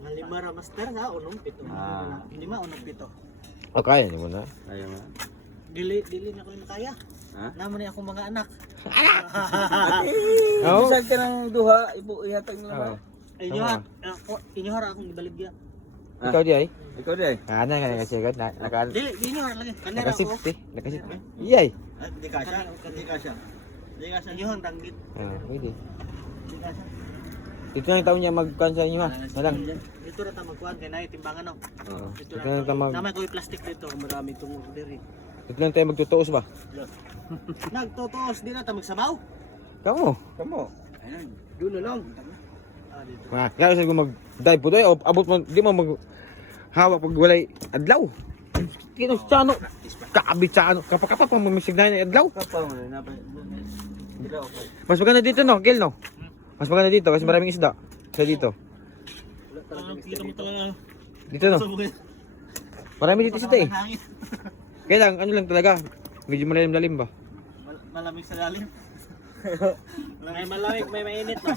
Mga lima ra master ha, unong pito. Ah. Lima, unong pito. O, kaya niyo muna. Ayaw nga. Dili na ko kaya. Ha? Naman ni akong mga anak. Oo. Bisag ka ng duha, ibu ihatag mo Oo. Inyo har akong gibaligya. Ikaw di ay? Ikaw di ay. Ano nga kasi agad na Dili, inyo har lagi. Kanera ko. nakasipti. Nakasipti. Iyay. Di ka siya. Di ka siya. Di ka siya. Inyo hang tanggit. Ah, pwede. Di ka siya. Dito na yung taon niya magkuhan sa inyo ha. Nalang. Dito na ta magkuhan kay nay timbangan no. Oo. Dito Dito na tayo mag... Namay ko yung plastic dito, marami itong diri. Dito lang tayo magtutuos ba? Nagtotoos di na ta magsabaw. Kamu. Kamu. Ayun. Dulo lang. Ah, dito. Kaya sa mag-dive po doon. O abot mo. Di mo mag... Hawak pag walay adlaw. Kinos sa ano. Kaabit sa ano. Kapag pa mamisignahin ng adlaw. Kapaw mo na pa. Dilaw pa. Mas maganda dito no, Gil no? Mas maganda dito kasi maraming isda. Sa dito. Pili ka mo talaga. Dito no. Marami dito sa eh. Hangin. Kaya lang, ano lang talaga. Medyo malalim-lalim ba? Malamig sa lalim. May malamig, may mainit no.